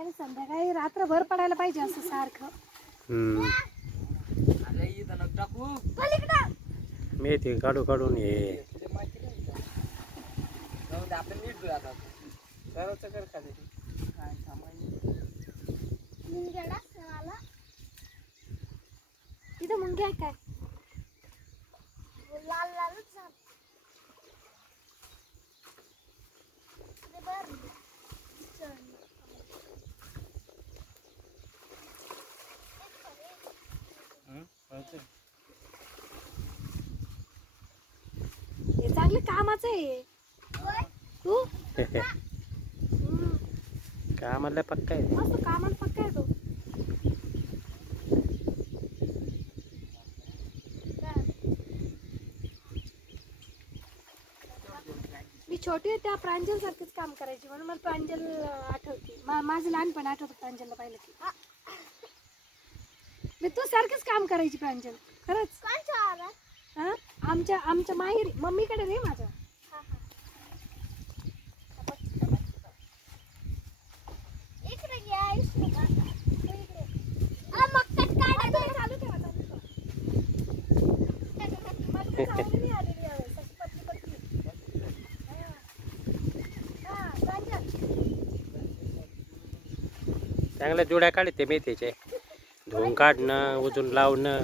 आणि संध्याकाळी रात्रभर पडायला पाहिजे असं सारखं. मेथी काढू काढून ये तिथं मुंग्या आहे काय? लाल लालच झालं. हे चांगलं कामाचं आहे. तू कामाला पक्का आहे मस्त कामाला पक्का आहे तो. मी छोटी त्या प्रांजल सारखंच काम करायची म्हणून मला प्रांजल आठवते. माझं लहानपण आठवतं प्रांजलला पाहिलं की. मी तू सारखंच काम करायची प्रांजल खरंच. हा आमच्या माहेरी मम्मीकडे रे माझ्या. चांगल्या जुड्या काढते मेथीचे. धुवून काढणं, उजून लावणं,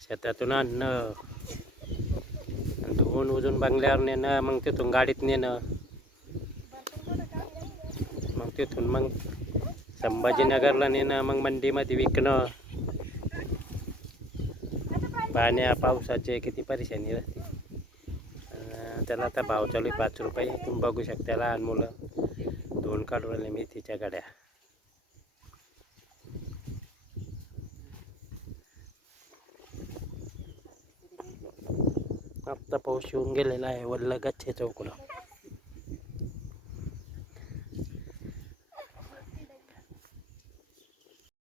शेतातून आणणं, धुवून उजून बंगल्यावर नेणं, मग तिथून गाडीत नेणं, मग तिथून मग संभाजीनगरला नेणं, मग मंडीमध्ये विकणं. पाण्या पावसाचे किती परेशानी राहते. त्याला आता भाव चालू आहे 5 रुपये. तुम्ही बघू शकता लहान मुलं धुवून काढून राहिले मेथीच्या गाड्या. आत्ता पाऊस येऊन गेलेला आहे. वल्ल गच्छ चौकडं.